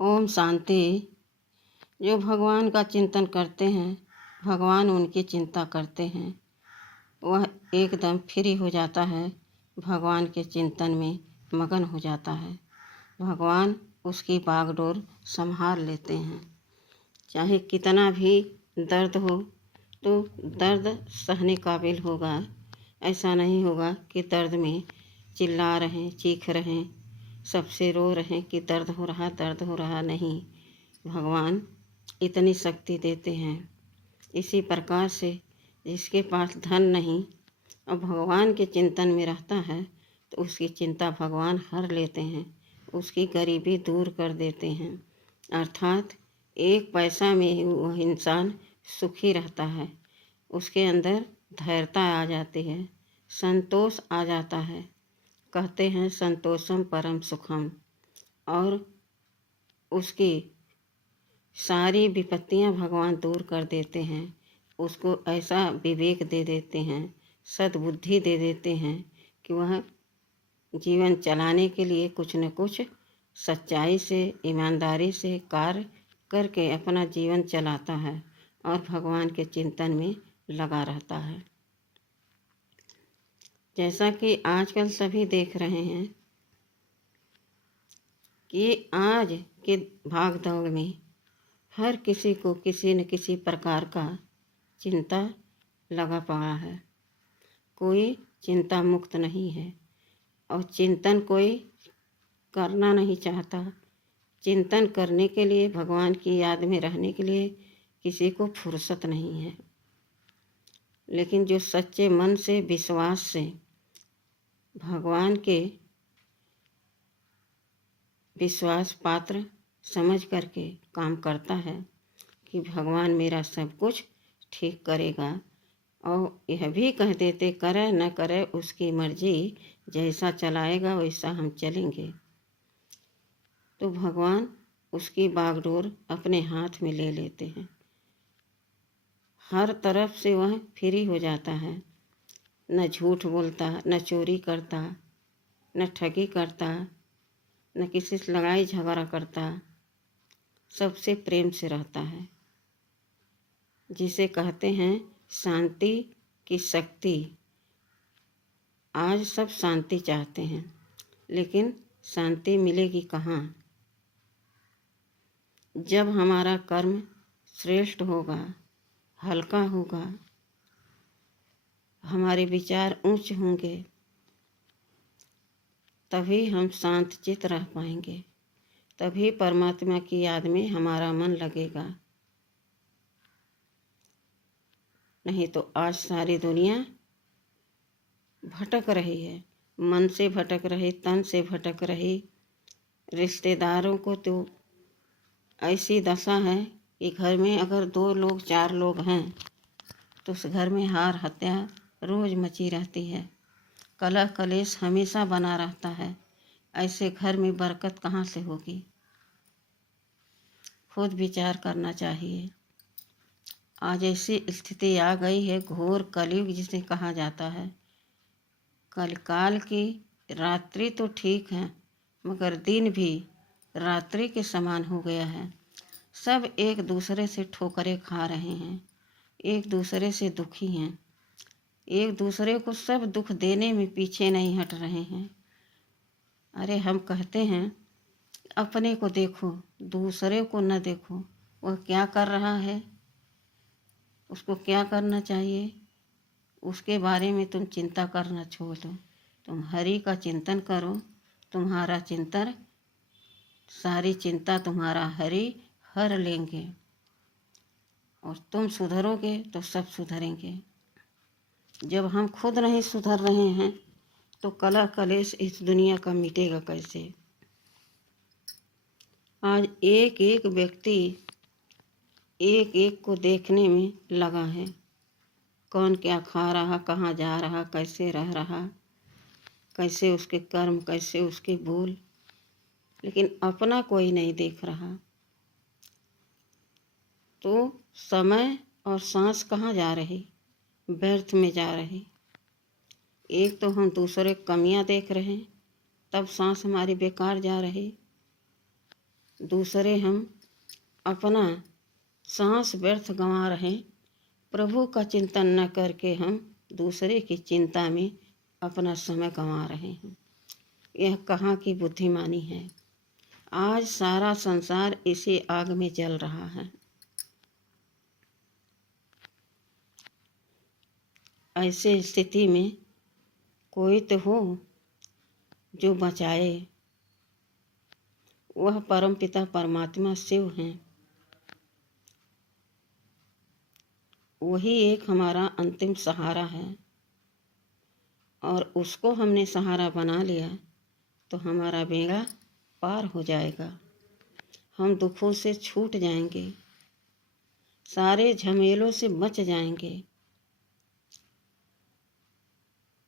ओम शांति। जो भगवान का चिंतन करते हैं, भगवान उनकी चिंता करते हैं, वह एकदम फ्री हो जाता है, भगवान के चिंतन में मगन हो जाता है। भगवान उसकी बागडोर संभाल लेते हैं। चाहे कितना भी दर्द हो तो दर्द सहने काबिल होगा। ऐसा नहीं होगा कि दर्द में चिल्ला रहे, चीख रहे, सबसे रो रहे कि दर्द हो रहा नहीं। भगवान इतनी शक्ति देते हैं। इसी प्रकार से जिसके पास धन नहीं और भगवान के चिंतन में रहता है तो उसकी चिंता भगवान हर लेते हैं, उसकी गरीबी दूर कर देते हैं। अर्थात एक पैसा में ही वह इंसान सुखी रहता है, उसके अंदर धैर्यता आ जाती है, संतोष आ जाता है। कहते हैं संतोषम परम सुखम। और उसकी सारी विपत्तियां भगवान दूर कर देते हैं, उसको ऐसा विवेक दे देते हैं, सद्बुद्धि दे देते हैं कि वह जीवन चलाने के लिए कुछ न कुछ सच्चाई से, ईमानदारी से कार्य करके अपना जीवन चलाता है और भगवान के चिंतन में लगा रहता है। जैसा कि आजकल सभी देख रहे हैं कि आज के भाग दौड़ में हर किसी को किसी न किसी प्रकार का चिंता लगा पड़ा है। कोई चिंता मुक्त नहीं है और चिंतन कोई करना नहीं चाहता। चिंतन करने के लिए, भगवान की याद में रहने के लिए किसी को फुर्सत नहीं है। लेकिन जो सच्चे मन से, विश्वास से भगवान के विश्वास पात्र समझ करके काम करता है कि भगवान मेरा सब कुछ ठीक करेगा, और यह भी कह देते करे न करे उसकी मर्जी, जैसा चलाएगा वैसा हम चलेंगे, तो भगवान उसकी बागडोर अपने हाथ में ले लेते हैं। हर तरफ से वह फ्री हो जाता है। न झूठ बोलता, न चोरी करता, न ठगी करता, न किसी से लड़ाई झगड़ा करता, सबसे प्रेम से रहता है। जिसे कहते हैं शांति की शक्ति। आज सब शांति चाहते हैं, लेकिन शांति मिलेगी कहाँ? जब हमारा कर्म श्रेष्ठ होगा, हल्का होगा, हमारे विचार ऊंच होंगे, तभी हम शांत चित्त रह पाएंगे, तभी परमात्मा की याद में हमारा मन लगेगा। नहीं तो आज सारी दुनिया भटक रही है, मन से भटक रही, तन से भटक रही। रिश्तेदारों को तो ऐसी दशा है कि घर में अगर 2 लोग 4 लोग हैं तो उस घर में हार हत्या रोज मची रहती है, कलह कलेश हमेशा बना रहता है। ऐसे घर में बरकत कहाँ से होगी? खुद विचार करना चाहिए। आज ऐसी स्थिति आ गई है, घोर कलयुग जिसे कहा जाता है। कलकाल की रात्रि तो ठीक है, मगर दिन भी रात्रि के समान हो गया है। सब एक दूसरे से ठोकरें खा रहे हैं, एक दूसरे से दुखी हैं, एक दूसरे को सब दुख देने में पीछे नहीं हट रहे हैं। अरे हम कहते हैं अपने को देखो, दूसरे को न देखो। वह क्या कर रहा है, उसको क्या करना चाहिए, उसके बारे में तुम चिंता करना छोड़ दो। तुम हरि का चिंतन करो, तुम्हारा चिंतन, सारी चिंता तुम्हारा हरि हर लेंगे, और तुम सुधरोगे तो सब सुधरेंगे। जब हम खुद नहीं सुधर रहे हैं तो कलह कलेश इस दुनिया का मिटेगा कैसे? आज एक एक व्यक्ति एक एक को देखने में लगा है। कौन क्या खा रहा, कहाँ जा रहा, कैसे रह रहा, कैसे उसके कर्म, कैसे उसके बोल, लेकिन अपना कोई नहीं देख रहा। तो समय और सांस कहाँ जा रही? व्यर्थ में जा रही। एक तो हम दूसरे कमियां देख रहे हैं, तब सांस हमारी बेकार जा रही। दूसरे हम अपना सांस व्यर्थ गंवा रहे, प्रभु का चिंतन न करके हम दूसरे की चिंता में अपना समय गंवा रहे हैं। यह कहाँ की बुद्धिमानी है। आज सारा संसार इसी आग में जल रहा है। ऐसे स्थिति में कोई तो हो जो बचाए। वह परमपिता परमात्मा शिव हैं। वही एक हमारा अंतिम सहारा है, और उसको हमने सहारा बना लिया तो हमारा बेड़ा पार हो जाएगा। हम दुखों से छूट जाएंगे, सारे झमेलों से बच जाएंगे।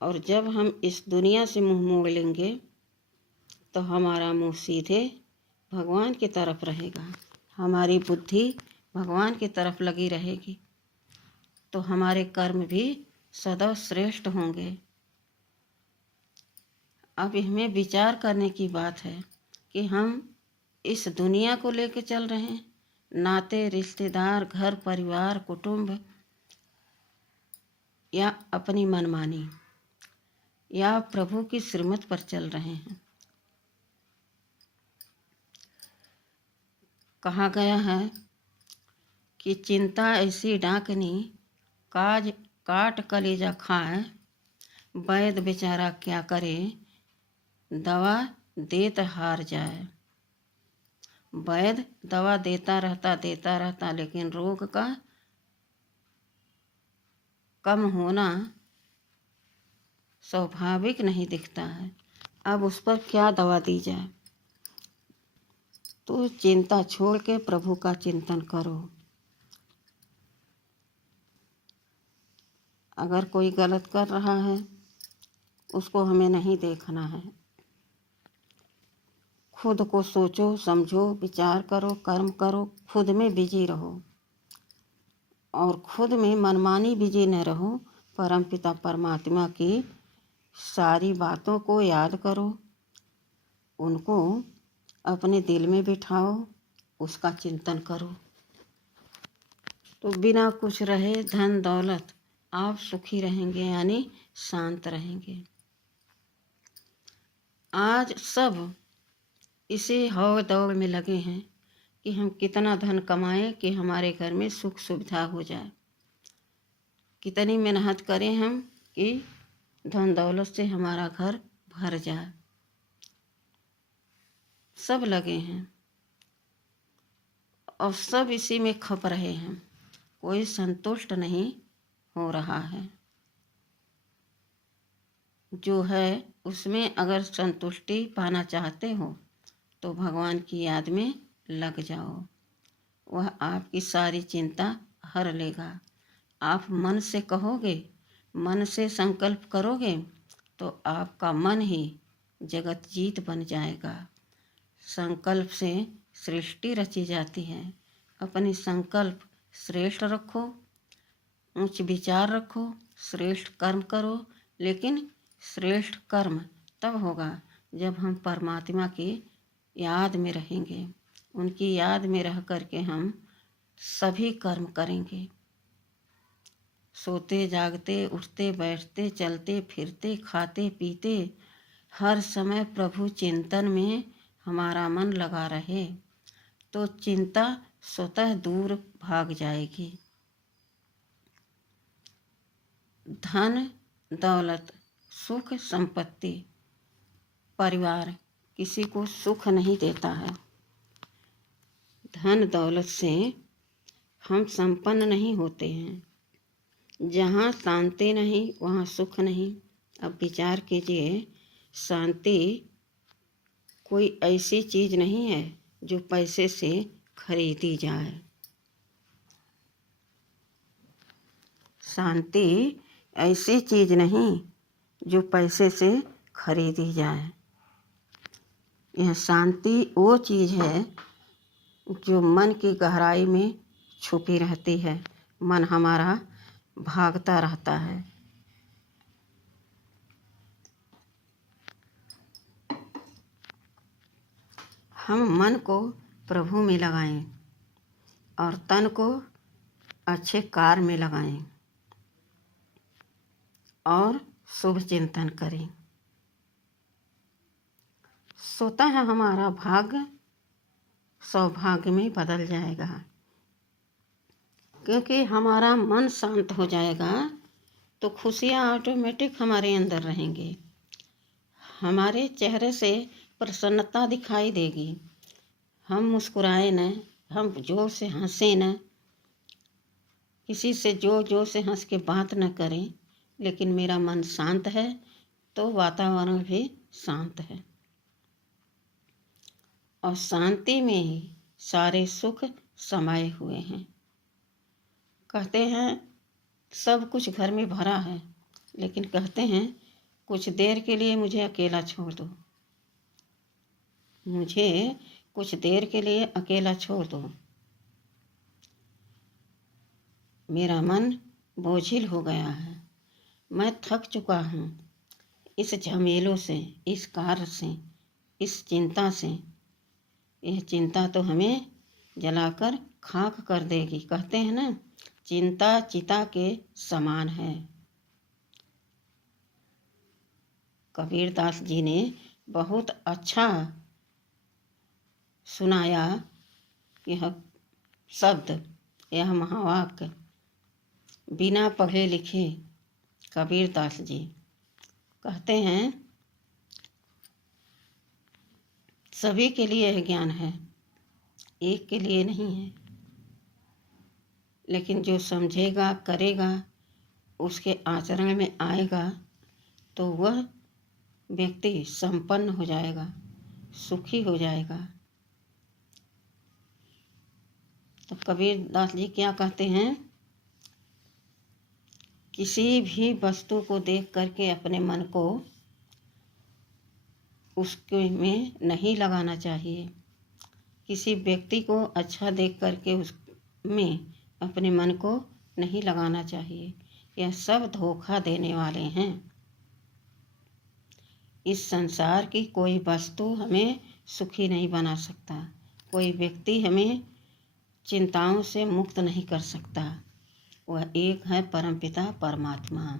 और जब हम इस दुनिया से मुंह मोड़ लेंगे तो हमारा मुंह सीधे भगवान की तरफ रहेगा। हमारी बुद्धि भगवान की तरफ लगी रहेगी तो हमारे कर्म भी सदा श्रेष्ठ होंगे। अब हमें विचार करने की बात है कि हम इस दुनिया को लेकर चल रहे हैं, नाते रिश्तेदार, घर परिवार, कुटुंब, या अपनी मनमानी, या प्रभु की श्रीमत पर चल रहे हैं। कहा गया है कि चिंता ऐसी डाकनी, काज काट कलेजा खाए, वैद्य बेचारा क्या करे, दवा देत हार जाए। वैद्य दवा देता रहता, लेकिन रोग का कम होना स्वाभाविक नहीं दिखता है। अब उस पर क्या दवा दी जाए। तो चिंता छोड़ के प्रभु का चिंतन करो। अगर कोई गलत कर रहा है उसको हमें नहीं देखना है। खुद को सोचो, समझो, विचार करो, कर्म करो, खुद में बिजी रहो, और खुद में मनमानी बिजी न रहो। परमपिता परमात्मा की सारी बातों को याद करो, उनको अपने दिल में बिठाओ, उसका चिंतन करो। तो बिना कुछ रहे धन दौलत आप सुखी रहेंगे, यानी शांत रहेंगे। आज सब इसी हौड़ दौड़ में लगे हैं कि हम कितना धन कमाएं कि हमारे घर में सुख सुविधा हो जाए। कितनी मेहनत करें हम कि धन दौलत से हमारा घर भर जाए। सब लगे हैं और सब इसी में खप रहे हैं। कोई संतुष्ट नहीं हो रहा है। जो है उसमें अगर संतुष्टि पाना चाहते हो तो भगवान की याद में लग जाओ। वह आपकी सारी चिंता हर लेगा। आप मन से कहोगे, मन से संकल्प करोगे तो आपका मन ही जगत जीत बन जाएगा। संकल्प से सृष्टि रची जाती है। अपनी संकल्प श्रेष्ठ रखो, उच्च विचार रखो, श्रेष्ठ कर्म करो। लेकिन श्रेष्ठ कर्म तब होगा जब हम परमात्मा की याद में रहेंगे। उनकी याद में रह करके हम सभी कर्म करेंगे। सोते जागते, उठते बैठते, चलते फिरते, खाते पीते, हर समय प्रभु चिंतन में हमारा मन लगा रहे तो चिंता स्वतः दूर भाग जाएगी। धन दौलत, सुख संपत्ति, परिवार किसी को सुख नहीं देता है। धन दौलत से हम संपन्न नहीं होते हैं। जहाँ शांति नहीं वहाँ सुख नहीं। अब विचार कीजिए, शांति कोई ऐसी चीज़ नहीं है जो पैसे से खरीदी जाए। शांति ऐसी चीज़ नहीं जो पैसे से खरीदी जाए। यह शांति वो चीज़ है जो मन की गहराई में छुपी रहती है। मन हमारा भागता रहता है। हम मन को प्रभु में लगाएं और तन को अच्छे कार्य में लगाएं और शुभ चिंतन करें। स्वतः हमारा भाग्य सौभाग्य में बदल जाएगा, क्योंकि हमारा मन शांत हो जाएगा तो खुशियाँ ऑटोमेटिक हमारे अंदर रहेंगी। हमारे चेहरे से प्रसन्नता दिखाई देगी। हम मुस्कुराए न, हम जोर से हंसे न, किसी से जोर से हंस के बात न करें, लेकिन मेरा मन शांत है तो वातावरण भी शांत है और शांति में ही सारे सुख समाये हुए हैं। कहते हैं सब कुछ घर में भरा है, लेकिन कहते हैं कुछ देर के लिए मुझे अकेला छोड़ दो, मुझे कुछ देर के लिए अकेला छोड़ दो। मेरा मन बोझिल हो गया है, मैं थक चुका हूँ इस झमेलों से, इस कार्य से, इस चिंता से। यह चिंता तो हमें जलाकर खाक कर देगी। कहते हैं ना, चिंता चिता के समान है। कबीरदास जी ने बहुत अच्छा सुनाया यह शब्द, यह महावाक्य। बिना पढ़े लिखे कबीरदास जी कहते हैं सभी के लिए यह ज्ञान है, एक के लिए नहीं है। लेकिन जो समझेगा, करेगा, उसके आचरण में आएगा तो वह व्यक्ति संपन्न हो जाएगा, सुखी हो जाएगा। तो कबीरदास जी क्या कहते हैं, किसी भी वस्तु को देख करके अपने मन को उसके में नहीं लगाना चाहिए। किसी व्यक्ति को अच्छा देख करके उसमें अपने मन को नहीं लगाना चाहिए। यह सब धोखा देने वाले हैं। इस संसार की कोई वस्तु हमें सुखी नहीं बना सकता, कोई व्यक्ति हमें चिंताओं से मुक्त नहीं कर सकता। वह एक है परमपिता परमात्मा।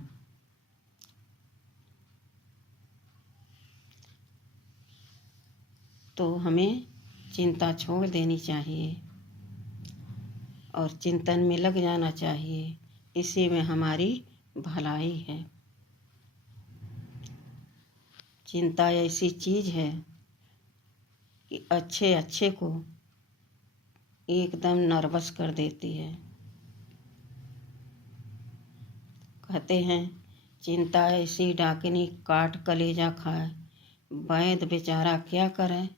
तो हमें चिंता छोड़ देनी चाहिए और चिंतन में लग जाना चाहिए। इसी में हमारी भलाई है। चिंता ऐसी चीज़ है कि अच्छे अच्छे को एकदम नर्वस कर देती है। कहते हैं चिंता ऐसी डाकिनी काट कलेजा खाए, वैद्य बेचारा क्या करे,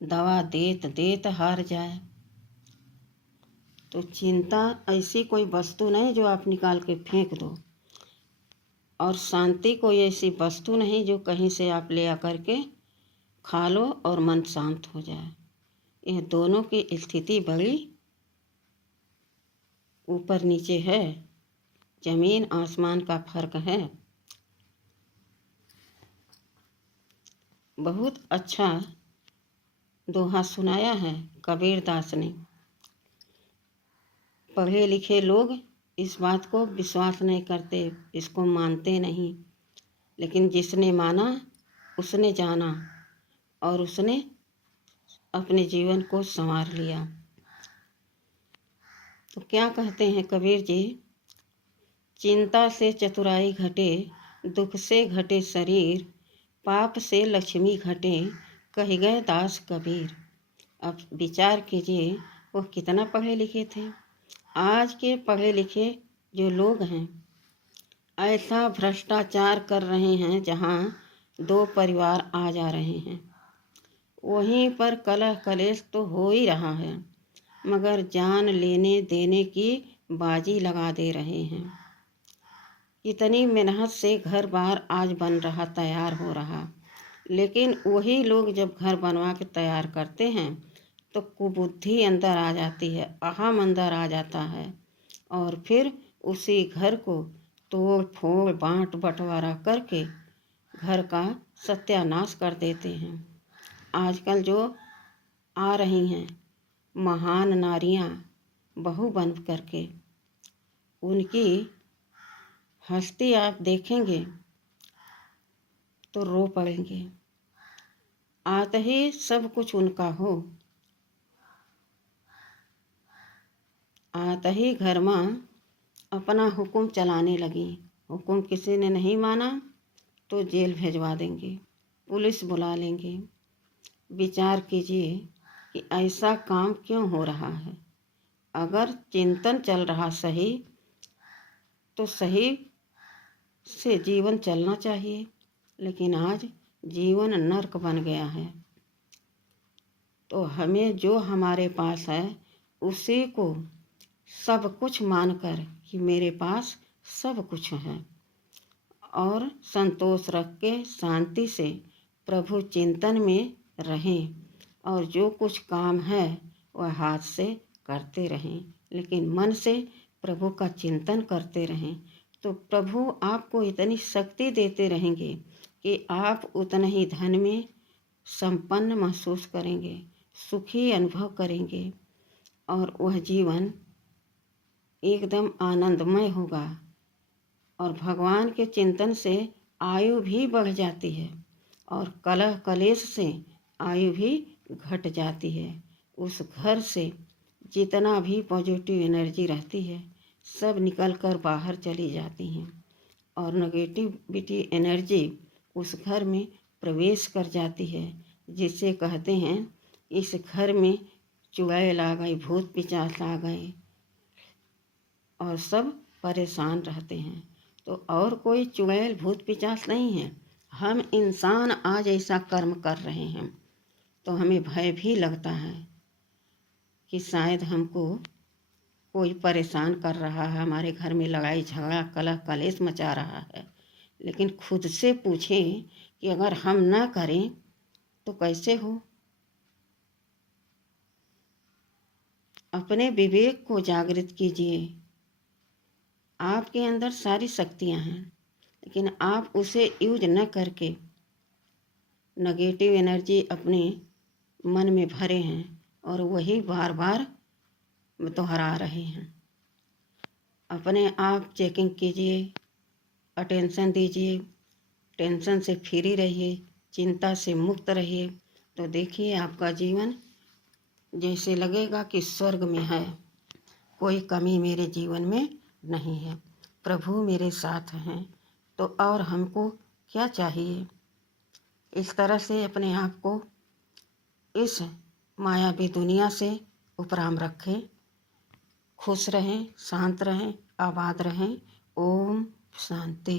दवा देत देत हार जाए। तो चिंता ऐसी कोई वस्तु नहीं जो आप निकाल के फेंक दो, और शांति कोई ऐसी वस्तु नहीं जो कहीं से आप ले आकर के खा लो और मन शांत हो जाए। यह दोनों की स्थिति बड़ी ऊपर नीचे है, जमीन आसमान का फर्क है। बहुत अच्छा दोहा सुनाया है कबीरदास ने। पढ़े लिखे लोग इस बात को विश्वास नहीं करते, इसको मानते नहीं, लेकिन जिसने माना उसने जाना और उसने अपने जीवन को संवार लिया। तो क्या कहते हैं कबीर जी, चिंता से चतुराई घटे, दुख से घटे शरीर, पाप से लक्ष्मी घटे, कह गए दास कबीर। अब विचार कीजिए वो कितना पढ़े लिखे थे। आज के पढ़े लिखे जो लोग हैं ऐसा भ्रष्टाचार कर रहे हैं जहाँ दो परिवार आ जा रहे हैं, वहीं पर कलह कलेश तो हो ही रहा है, मगर जान लेने देने की बाजी लगा दे रहे हैं। इतनी मेहनत से घर बार आज बन रहा, तैयार हो रहा, लेकिन वही लोग जब घर बनवा के तैयार करते हैं तो कुबुद्धि अंदर आ जाती है, अहम अंदर आ जाता है, और फिर उसी घर को तोड़ फोड़ बांट बंटवारा करके घर का सत्यानाश कर देते हैं। आजकल जो आ रही हैं महान नारियां बहू बन करके। उनकी हस्ती आप देखेंगे तो रो पड़ेंगे। आते ही सब कुछ उनका हो, आते ही घर में अपना हुक्म चलाने लगी। हुक्म किसी ने नहीं माना तो जेल भेजवा देंगे, पुलिस बुला लेंगे। विचार कीजिए कि ऐसा काम क्यों हो रहा है। अगर चिंतन चल रहा सही तो सही से जीवन चलना चाहिए, लेकिन आज जीवन नर्क बन गया है। तो हमें जो हमारे पास है उसी को सब कुछ मानकर कि मेरे पास सब कुछ है, और संतोष रख के शांति से प्रभु चिंतन में रहें, और जो कुछ काम है वह हाथ से करते रहें, लेकिन मन से प्रभु का चिंतन करते रहें। तो प्रभु आपको इतनी शक्ति देते रहेंगे कि आप उतना ही धन में संपन्न महसूस करेंगे, सुखी अनुभव करेंगे, और वह जीवन एकदम आनंदमय होगा। और भगवान के चिंतन से आयु भी बढ़ जाती है, और कलह कलेश से आयु भी घट जाती है। उस घर से जितना भी पॉजिटिव एनर्जी रहती है सब निकल कर बाहर चली जाती हैं, और नेगेटिविटी एनर्जी उस घर में प्रवेश कर जाती है, जिसे कहते हैं इस घर में चुड़ैल आ गई, भूत पिशाच आ गए, और सब परेशान रहते हैं। तो और कोई चुड़ैल भूत पिशाच नहीं है, हम इंसान आज ऐसा कर्म कर रहे हैं। तो हमें भय भी लगता है कि शायद हमको कोई परेशान कर रहा है, हमारे घर में लड़ाई झगड़ा कलह कलेश मचा रहा है। लेकिन खुद से पूछें कि अगर हम ना करें तो कैसे हो। अपने विवेक को जागृत कीजिए। आपके अंदर सारी शक्तियां हैं, लेकिन आप उसे यूज न करके नेगेटिव एनर्जी अपने मन में भरे हैं, और वही बार बार दोहरा रहे हैं। अपने आप चेकिंग कीजिए, अटेंशन दीजिए, टेंशन से फ्री रहिए, चिंता से मुक्त रहिए। तो देखिए आपका जीवन जैसे लगेगा कि स्वर्ग में है। कोई कमी मेरे जीवन में नहीं है, प्रभु मेरे साथ हैं, तो और हमको क्या चाहिए। इस तरह से अपने आप को इस मायावी दुनिया से उपराम रखें। खुश रहें, शांत रहें, आबाद रहें। ओम शांति।